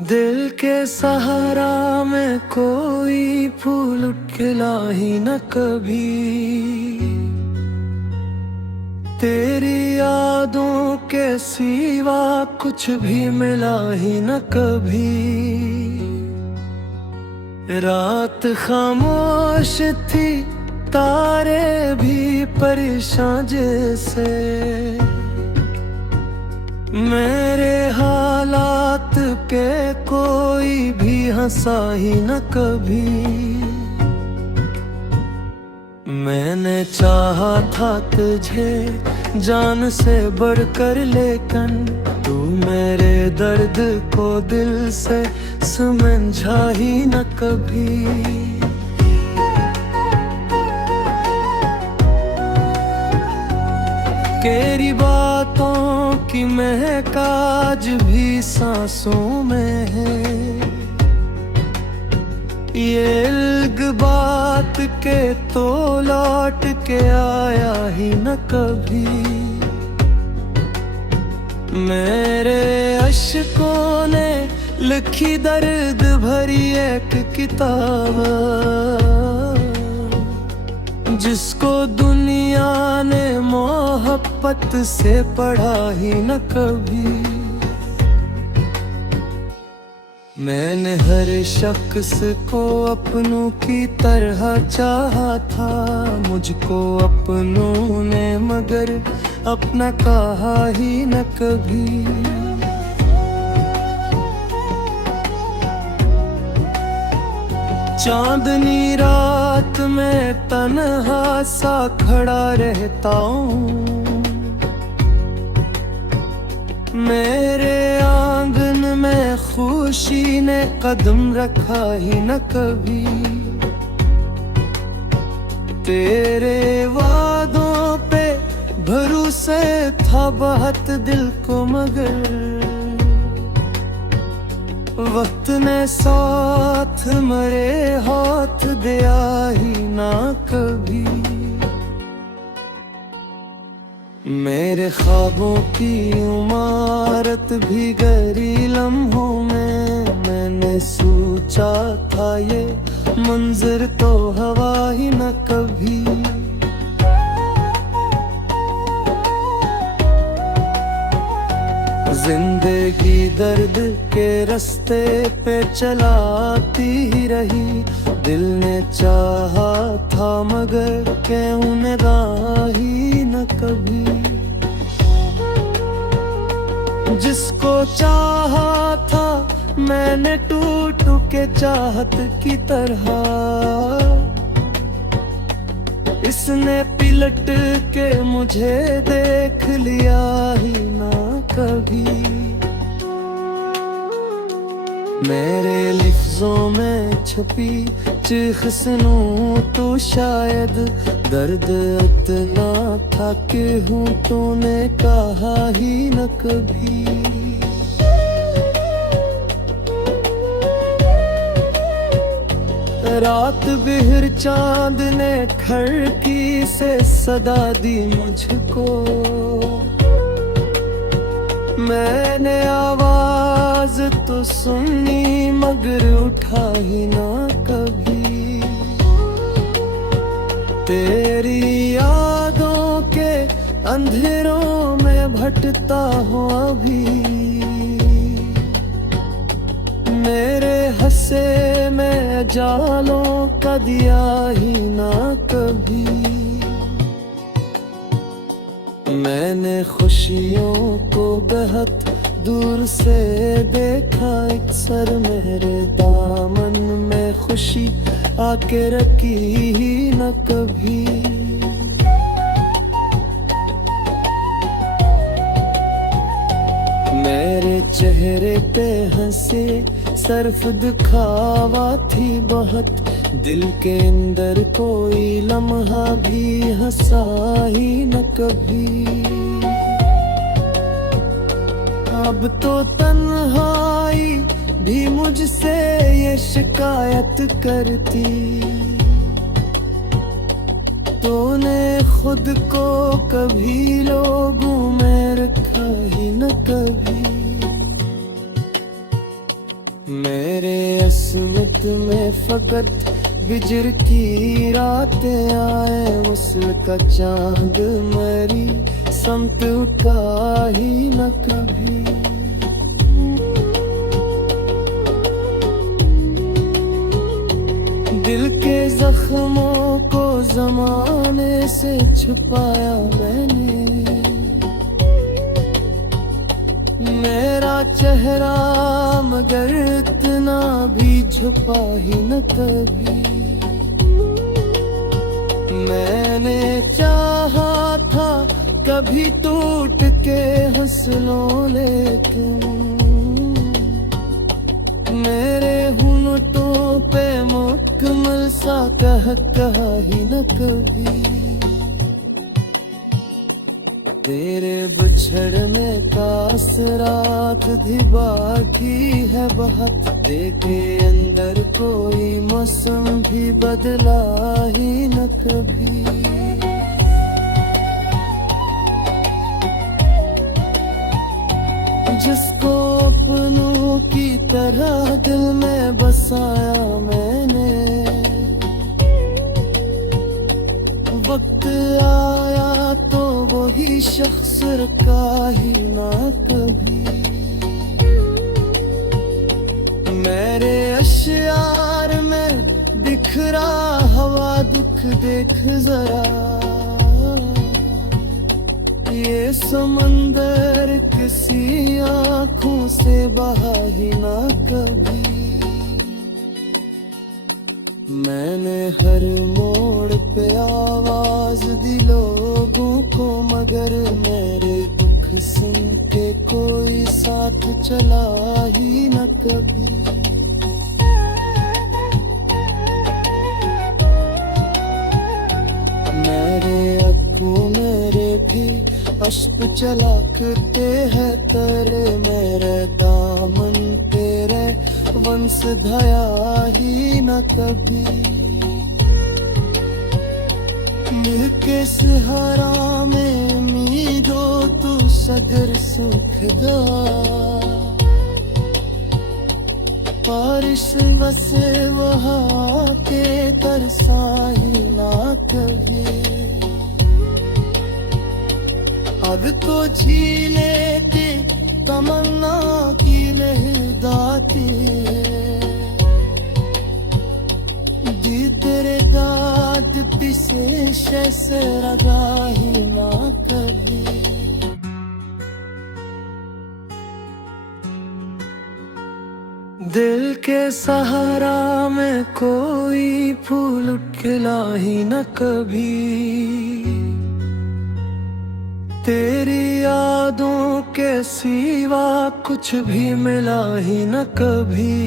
दिल के सहारा में कोई फूल खिला ही न कभी। तेरी यादों के सिवा कुछ भी मिला ही न कभी। रात खामोश थी, तारे भी परेशान जैसे। मेरे हालात के कोई भी हंसा ही न कभी। मैंने चाहा था तुझे जान से बढ़कर, लेकिन तू मेरे दर्द को दिल से समझा ही न कभी। तेरी बातों की महक आज भी सांसों में है। ये इल्ग बात के तो लौट के आया ही न कभी। मेरे अश्कों ने लिखी दर्द भरी एक किताब, जिसको दुनिया ने मोहब्बत से पढ़ा ही न कभी। मैंने हर शख्स को अपनों की तरह चाहा था, मुझको अपनों ने मगर अपना कहा ही न कभी। चांदनी रात में तन्हा सा खड़ा रहता हूँ। मेरे आंगन में खुशी ने कदम रखा ही न कभी। तेरे वादों पे भरोसे था बहुत दिल को, मगर वक्त ने साथ मरे हाथ दिया ही ना कभी। मेरे ख्वाबों की इमारत भी गहरी लम्हों में। मैंने सोचा था ये मंजर तो हवा ही न कभी। जिंदगी दर्द के रास्ते पे चलाती ही रही। दिल ने चाहा था मगर क्यों निगाह ही न कभी। जिसको चाहा था मैंने टूट के चाहत की तरह, इसने पिलट के मुझे देख लिया ही ना कभी। मेरे लफ्जों में छुपी चीख सुनूं तो शायद दर्द इतना था कि हूँ तूने कहा ही न कभी। रात बिहर चांद ने खिड़की से सदा दी मुझको। मैंने आवाज तो सुनी मगर उठा ही ना कभी। तेरी यादों के अंधेरों में भटकता हूँ अभी। मेरे हंसे में जालों का दिया ही ना कभी। मैंने खुशियों को बहुत दूर से देखा, अक्सर मेरे दामन में खुशी आके रखी ही न कभी। मेरे चेहरे पे हंसे सिर्फ दिखावा थी बहुत, दिल के अंदर कोई लम्हा भी हंसा ही न कभी। अब तो तन्हाई भी मुझसे ये शिकायत करती। तूने खुद को कभी लोगों में रखा ही न कभी। वक्त में फकत बिजर की रातें आए, मुसल का चांद मरी समत उठा ही न कभी। दिल के जख्मों को जमाने से छुपाया मैंने, मेरा चेहरा मगर इतना भी छुपा ही न कभी। मैंने चाहा था कभी टूट के हंस लो, लेकिन मेरे होंठों पे मुकम्मल सा कहा ही न कभी। तेरे बिछड़ने का असरात भी बाकी है बहुत, देखे अंदर कोई मौसम भी बदला ही न कभी। जिसको अपनों की तरह दिल में बसाया मैंने, वक्त आया तो वही शख्स रखा ही ना कभी। मेरे अश्यार में दिखरा हवा दुख देख जरा, ये समंदर किसी आँखों से बहा ही ना कभी। मैंने हर मोड़ पे आवाज दी लोगों को, मगर मेरे दुख सुन के कोई साथ चला ही न कभी। मेरे अक्कों मेरे भी अश्क चलाकते हैं तेरे, मेरे दामन तेरे वंश धया ही न कभी। मिलके सहारा में उम्मीदो तू सगर सुखदा, बारिश बसे वहाँ के तरसा ही ना कभी। अब तो झीले के तमन्ना की लहदाती, दीदरे दाद पिसे शैसे रगा ही ना कभी। दिल के सहारा में कोई फूल खिला ही न कभी, तेरी यादों के सिवा कुछ भी मिला ही न कभी।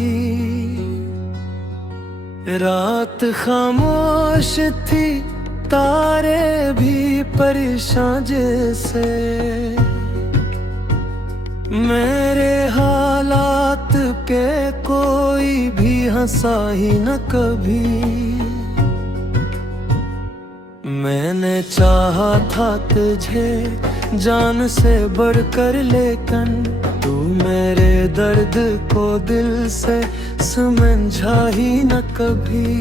रात खामोश थी तारे भी परेशान जैसे, मेरे हालात पे कोई भी हंसा ही न कभी। मैंने चाहा था तुझे जान से बढ़कर, लेकिन तू मेरे दर्द को दिल से समझा ही न कभी।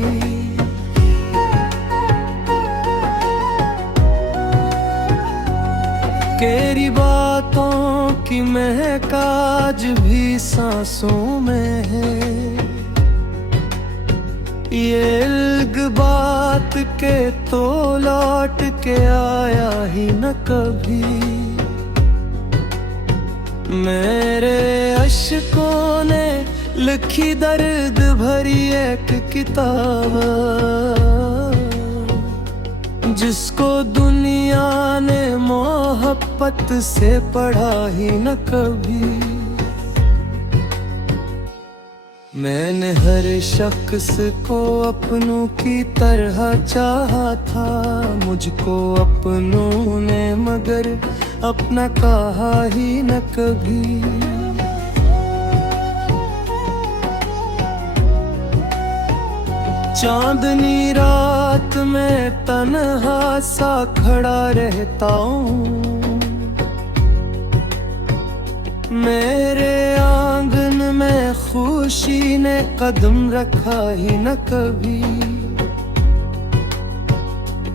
तेरी बातों की महक आज भी सांसों में है, ये इल्ग बात के तो लौट के आया ही न कभी। मेरे अश्कों ने लिखी दर्द भरी एक किताब, जिसको दुनिया ने मोहब्बत से पढ़ा ही न कभी। मैंने हर शख्स को अपनों की तरह चाहा था, मुझको अपनों ने मगर अपना कहा ही न कभी। चांदनी रात में तन्हा सा खड़ा रहता हूँ, मेरे आंगन में खुश खामोशी ने कदम रखा ही न कभी।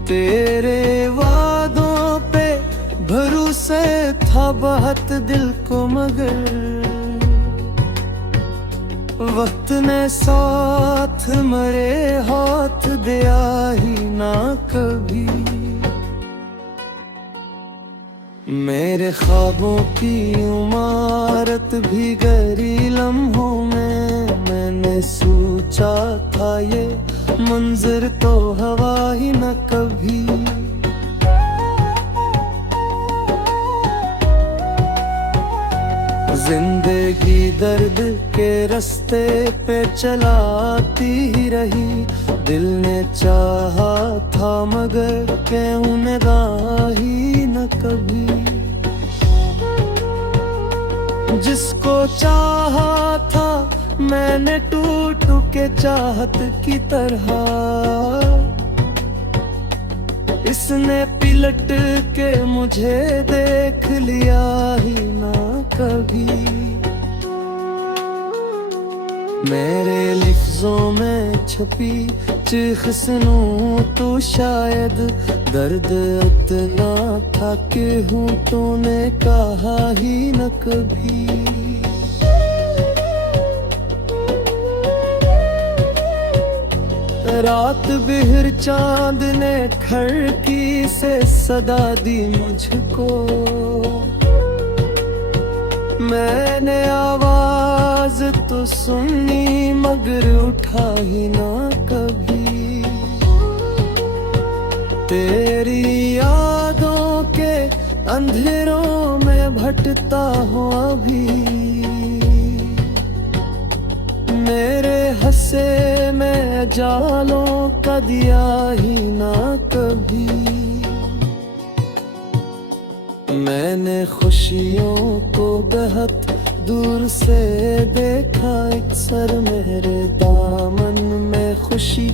तेरे वादों पे भरोसे था बहुत दिल को, मगर वक्त ने साथ मरे हाथ दिया ही ना कभी। मेरे ख्वाबों की इमारत भी गहरी लम्हों में, मैंने सोचा था ये मंजर तो हवा ही न कभी। जिंदगी दर्द के रास्ते पे चलाती ही रही, दिल ने चाहा था मगर क्यों ही न कभी। जिसको चाहा था मैंने टूट के चाहत की तरह, इसने पिलट के मुझे देख लिया ही ना कभी। मेरे लफ्जों में छुपी चीख सुनूं तो शायद दर्द इतना था कि हूँ तूने कहा ही न कभी। रात बिहर चांद ने खिड़की से सदा दी मुझको, मैंने आवाज तो सुनी मगर उठा ही ना कभी। तेरी यादों के अंधेरों में भटकता हूँ अभी, मेरे हंसे में जालों का दिया ही ना कभी। मैंने खुशियों को बहुत दूर से देखा, अक्सर मेरे दामन में खुशी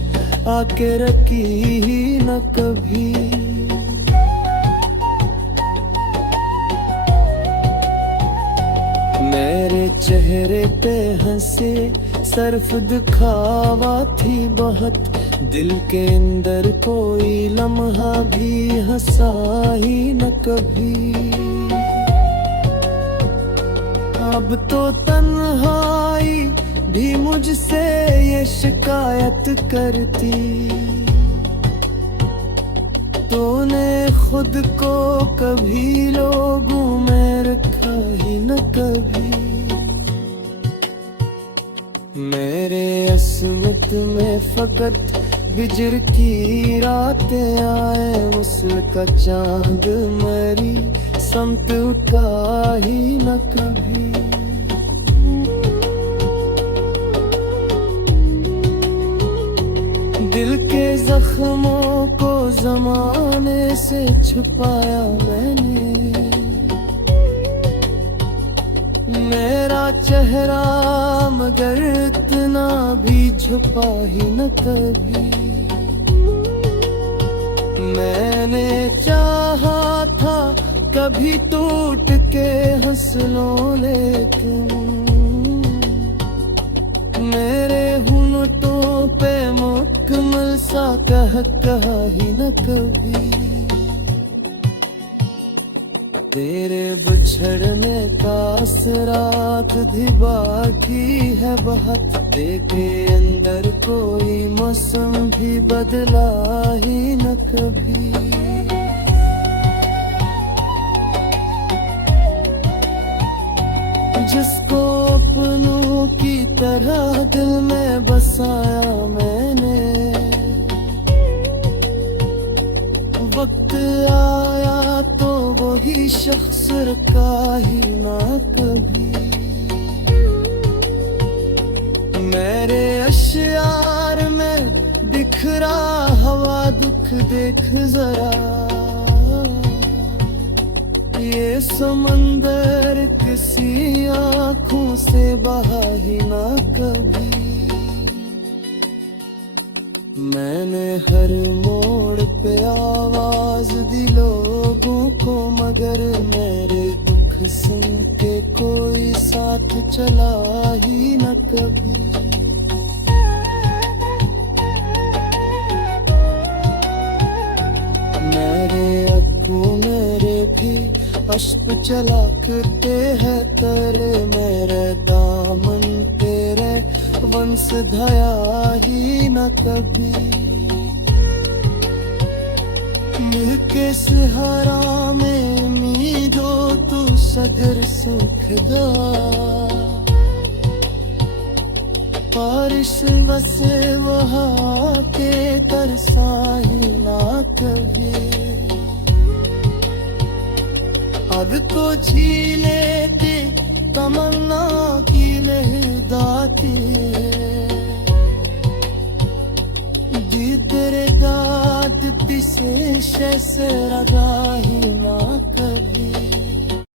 आके रखी ही न कभी। मेरे चेहरे पे हंसे सिर्फ दिखावा थी बहुत, दिल के अंदर कोई लम्हा भी हंसा ही न कभी। अब तो तन्हाई भी मुझसे ये शिकायत करती, तूने खुद को कभी लोगों में रखा ही न कभी। मेरे अस्मित में फकत बिजर की रातें आए, मुसल का चांद मरी समत उठा ही न कभी। दिल के जख्मों को जमाने से छुपाया मैंने, मेरा चेहरा मगर इतना भी छुपा ही न कभी। मैंने चाहा था कभी टूट के हंस लो, लेकिन मेरे होंठों पे मुकम्मल सा कहा ही न कभी। तेरे बिछड़ने का असरात भी बाकी है बहुत, देखे अंदर कोई मौसम भी बदला ही न कभी। जिसको अपनों की तरह दिल में बसाया मैंने, वक्त आया तो वही शख्स रखा ही ना कभी। मेरे अश्यार में बिखरा हवा दुख देख जरा, ये समंदर किसी आँखों से बहा ही ना कभी। मैंने हर मोड़ पे आवाज दी लोगों को, मगर मेरे दुख सुन के कोई साथ चला ही न कभी। अश्क चलाकते हैं तेरे मेरे दामन तेरे वंश धया ही न कभी मिलके सहारा में मीदो तू सगर सुखदा बारिश बसे वहाँ के तरसा ही ना कभी अब तो झीले के तमन्ना की लहदाती दीदरे दाद पिसे शैसे रगा ही ना